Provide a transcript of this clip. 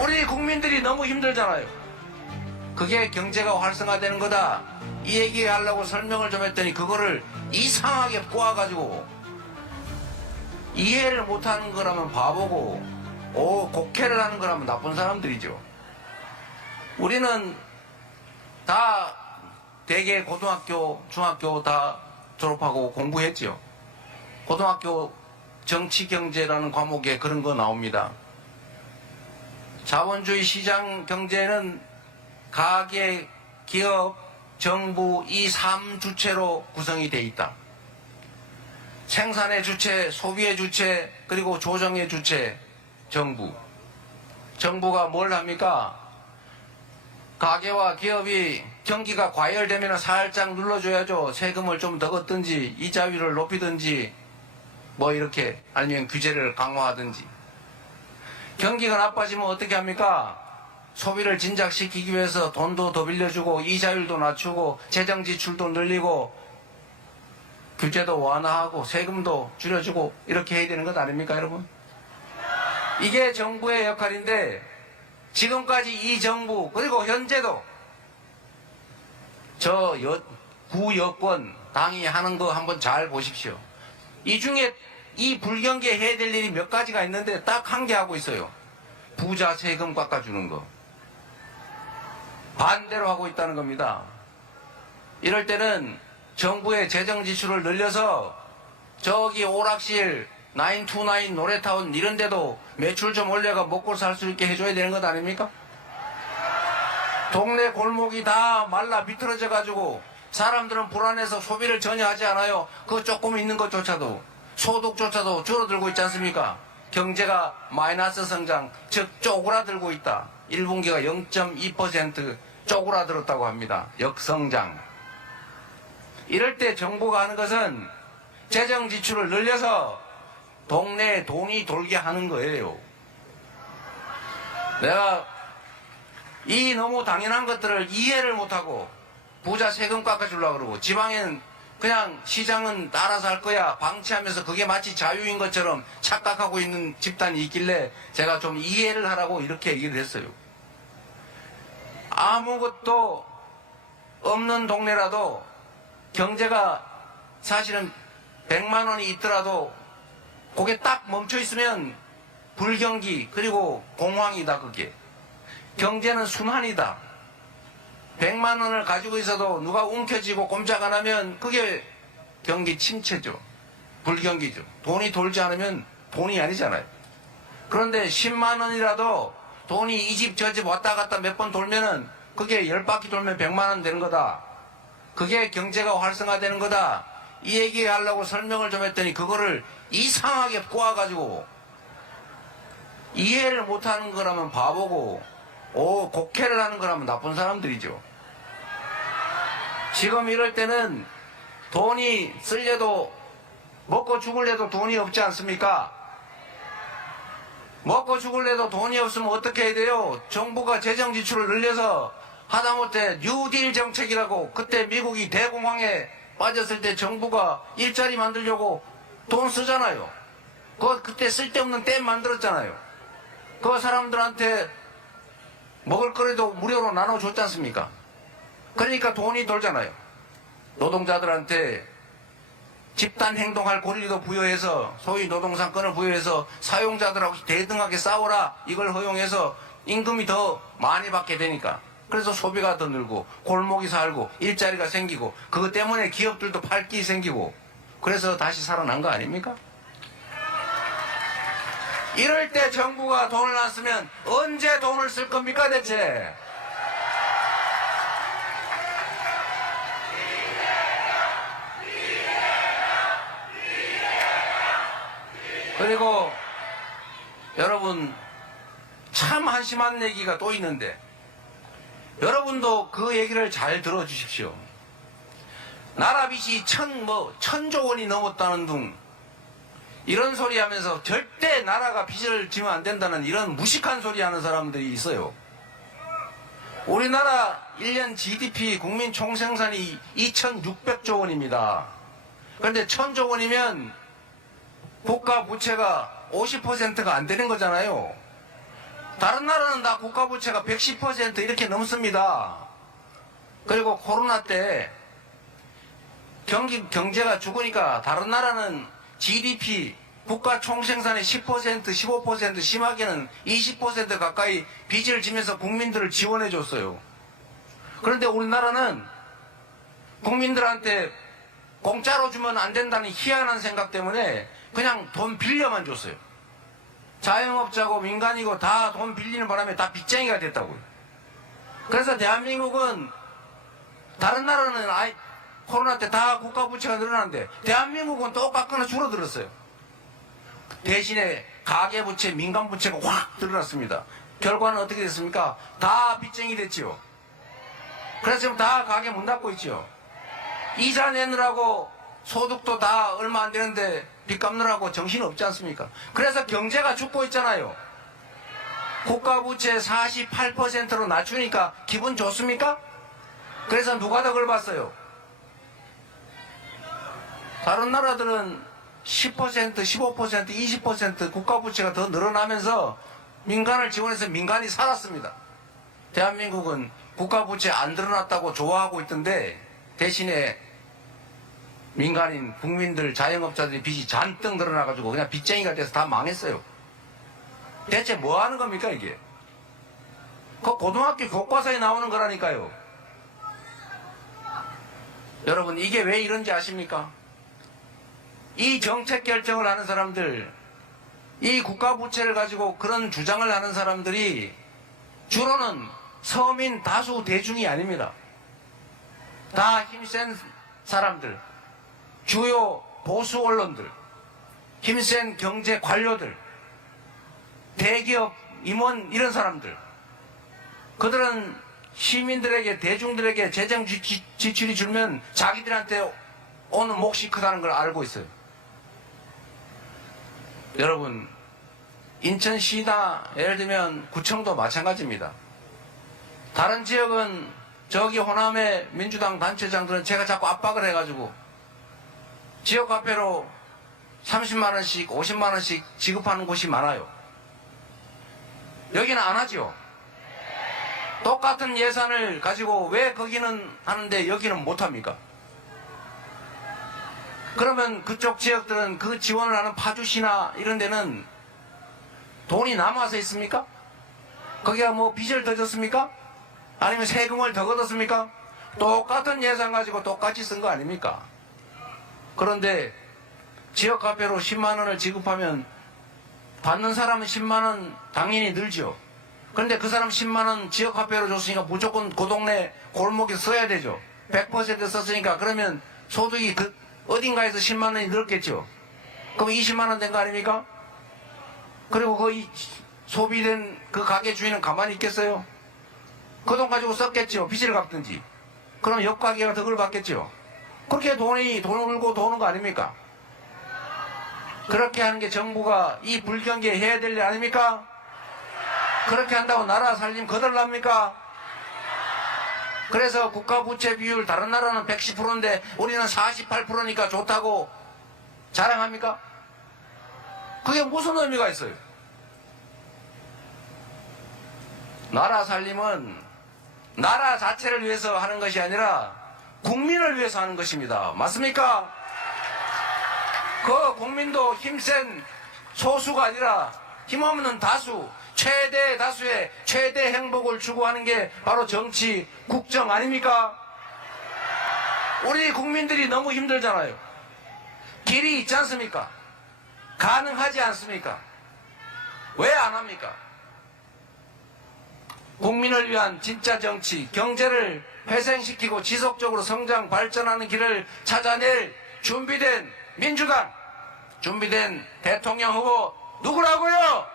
우리 국민들이 너무 힘들잖아요. 그게 경제가 활성화되는 거다, 이 얘기하려고 설명을 좀 했더니 그거를 이상하게 꼬아가지고 이해를 못하는 거라면 바보고 곡해를 하는 거라면 나쁜 사람들이죠. 우리는 다 대개 고등학교, 중학교 다 졸업하고 공부했죠. 고등학교 정치경제라는 과목에 그런 거 나옵니다. 자본주의 시장 경제는 가계, 기업, 정부 이 3주체로 구성이 되어 있다. 생산의 주체, 소비의 주체, 그리고 조정의 주체, 정부. 정부가 뭘 합니까? 가계와 기업이 경기가 과열되면 살짝 눌러줘야죠. 세금을 좀 더 걷든지 이자율을 높이든지 뭐 이렇게, 아니면 규제를 강화하든지. 경기가 나빠지면 어떻게 합니까? 소비를 진작시키기 위해서 돈도 더 빌려주고 이자율도 낮추고 재정 지출도 늘리고 규제도 완화하고 세금도 줄여주고 이렇게 해야 되는 것 아닙니까, 여러분? 이게 정부의 역할인데, 지금까지 이 정부, 그리고 현재도 저 구여권 당이 하는 거 한번 잘 보십시오. 이 중에 이 불경기에 해야 될 일이 몇 가지가 있는데 딱 한 개 하고 있어요. 부자 세금 깎아주는 거. 반대로 하고 있다는 겁니다. 이럴 때는 정부의 재정 지출을 늘려서 저기 오락실, 929 노래타운 이런 데도 매출 좀 올려가 먹고 살 수 있게 해줘야 되는 것 아닙니까? 동네 골목이 다 말라 비틀어져 가지고 사람들은 불안해서 소비를 전혀 하지 않아요. 그 조금 있는 것조차도, 소득조차도 줄어들고 있지 않습니까? 경제가 마이너스 성장, 즉 쪼그라들고 있다. 1분기가 0.2% 쪼그라들었다고 합니다. 역성장. 이럴 때 정부가 하는 것은 재정 지출을 늘려서 동네에 돈이 돌게 하는 거예요. 내가 이 너무 당연한 것들을 이해를 못하고 부자 세금 깎아주려고 그러고, 지방엔 그냥 시장은 알아서 할 거야 방치하면서 그게 마치 자유인 것처럼 착각하고 있는 집단이 있길래 제가 좀 이해를 하라고 이렇게 얘기를 했어요. 아무것도 없는 동네라도 경제가 사실은 100만 원이 있더라도 그게 딱 멈춰 있으면 불경기, 그리고 공황이다. 그게 경제는 순환이다. 100만 원을 가지고 있어도 누가 움켜쥐고 꼼짝 안 하면 그게 경기 침체죠. 불경기죠. 돈이 돌지 않으면 돈이 아니잖아요. 그런데 10만 원이라도 돈이 이 집 저 집 왔다 갔다 몇 번 돌면은 그게 10바퀴 돌면 100만 원 되는 거다. 그게 경제가 활성화되는 거다. 이 얘기하려고 설명을 좀 했더니 그거를 이상하게 꼬아가지고 이해를 못하는 거라면 바보고 곡해를 하는 거라면 나쁜 사람들이죠. 지금 이럴 때는 돈이 쓸려도 먹고 죽을래도 돈이 없지 않습니까? 먹고 죽을래도 돈이 없으면 어떻게 해야 돼요? 정부가 재정 지출을 늘려서 하다못해 뉴딜 정책이라고, 그때 미국이 대공황에 빠졌을 때 정부가 일자리 만들려고 돈 쓰잖아요. 그때 쓸데없는 댐 만들었잖아요. 그 사람들한테 먹을 거리도 무료로 나눠줬지 않습니까? 그러니까 돈이 돌잖아요. 노동자들한테 집단 행동할 권리도 부여해서, 소위 노동상권을 부여해서 사용자들하고 대등하게 싸워라, 이걸 허용해서 임금이 더 많이 받게 되니까. 그래서 소비가 더 늘고 골목이 살고 일자리가 생기고 그것 때문에 기업들도 팔기 생기고, 그래서 다시 살아난 거 아닙니까? 이럴 때 정부가 돈을 안 쓰면 언제 돈을 쓸 겁니까 대체? 그리고 여러분, 참 한심한 얘기가 또 있는데, 여러분도 그 얘기를 잘 들어주십시오. 나라 빚이 천조 원이 넘었다는 둥, 이런 소리 하면서 절대 나라가 빚을 지면 안 된다는 이런 무식한 소리 하는 사람들이 있어요. 우리나라 1년 GDP 국민 총생산이 2,600조 원입니다. 그런데 1,000조 원이면 국가 부채가 50%가 안 되는 거잖아요. 다른 나라는 다 국가부채가 110% 이렇게 넘습니다. 그리고 코로나 때 경제가 죽으니까 다른 나라는 GDP, 국가 총생산의 10%, 15%, 심하게는 20% 가까이 빚을 지면서 국민들을 지원해 줬어요. 그런데 우리나라는 국민들한테 공짜로 주면 안 된다는 희한한 생각 때문에 그냥 돈 빌려만 줬어요. 자영업자고 민간이고 다 돈 빌리는 바람에 다 빚쟁이가 됐다고요. 그래서 대한민국은 다른 나라는 코로나 때 다 국가 부채가 늘어났는데 대한민국은 똑같거나 줄어들었어요. 대신에 가계 부채, 민간 부채가 확 늘어났습니다. 결과는 어떻게 됐습니까? 다 빚쟁이 됐지요. 그래서 지금 다 가게 문 닫고 있지요. 이자 내느라고 소득도 다 얼마 안 되는데 빚 갚느라고 정신 없지 않습니까? 그래서 경제가 죽고 있잖아요. 국가 부채 48%로 낮추니까 기분 좋습니까? 그래서 누가 더 그걸 봤어요? 다른 나라들은 10%, 15%, 20% 국가 부채가 더 늘어나면서 민간을 지원해서 민간이 살았습니다. 대한민국은 국가 부채 안 늘어났다고 좋아하고 있던데 대신에 민간인 국민들 자영업자들이 빚이 잔뜩 늘어나가지고 그냥 빚쟁이가 돼서 다 망했어요. 대체 뭐 하는 겁니까 이게? 그 고등학교 교과서에 나오는 거라니까요. 여러분 이게 왜 이런지 아십니까? 이 정책 결정을 하는 사람들, 이 국가 부채를 가지고 그런 주장을 하는 사람들이 주로는 서민 다수 대중이 아닙니다. 다 힘센 사람들, 주요 보수 언론들, 힘센 경제 관료들, 대기업 임원 이런 사람들. 그들은 시민들에게 대중들에게 재정 지출이 줄면 자기들한테 오는 몫이 크다는 걸 알고 있어요. 여러분 인천시나 예를 들면 구청도 마찬가지입니다. 다른 지역은 저기 호남의 민주당 단체장들은 제가 자꾸 압박을 해가지고 지역화폐로 30만원씩 50만원씩 지급하는 곳이 많아요. 여기는 안 하죠. 똑같은 예산을 가지고 왜 거기는 하는데 여기는 못합니까? 그러면 그쪽 지역들은 그 지원을 하는 파주시나 이런 데는 돈이 남아서 있습니까? 거기가 뭐 빚을 더 졌습니까? 아니면 세금을 더 걷었습니까? 똑같은 예산 가지고 똑같이 쓴 거 아닙니까? 그런데 지역화폐로 10만원을 지급하면 받는 사람은 10만원 당연히 늘죠. 그런데 그 사람 10만원 지역화폐로 줬으니까 무조건 그 동네 골목에 써야 되죠. 100% 썼으니까 그러면 소득이 그 어딘가에서 10만원이 늘었겠죠. 그럼 20만원 된 거 아닙니까? 그리고 그 소비된 그 가게 주인은 가만히 있겠어요? 그 돈 가지고 썼겠죠. 빚을 갚든지. 그럼 옆가게가 더 그걸 받겠죠. 그렇게 돈을 울고 도는 거 아닙니까? 그렇게 하는 게 정부가 이 불경기에 해야 될 일 아닙니까? 그렇게 한다고 나라 살림 거덜납니까? 그래서 국가 부채 비율 다른 나라는 110%인데 우리는 48%니까 좋다고 자랑합니까? 그게 무슨 의미가 있어요? 나라 살림은 나라 자체를 위해서 하는 것이 아니라 국민을 위해서 하는 것입니다. 맞습니까? 그 국민도 힘센 소수가 아니라 힘없는 다수, 최대 다수의 최대 행복을 추구하는 게 바로 정치, 국정 아닙니까? 우리 국민들이 너무 힘들잖아요. 길이 있지 않습니까? 가능하지 않습니까? 왜 안 합니까? 국민을 위한 진짜 정치, 경제를 회생시키고 지속적으로 성장, 발전하는 길을 찾아낼 준비된 민주당, 준비된 대통령 후보 누구라고요?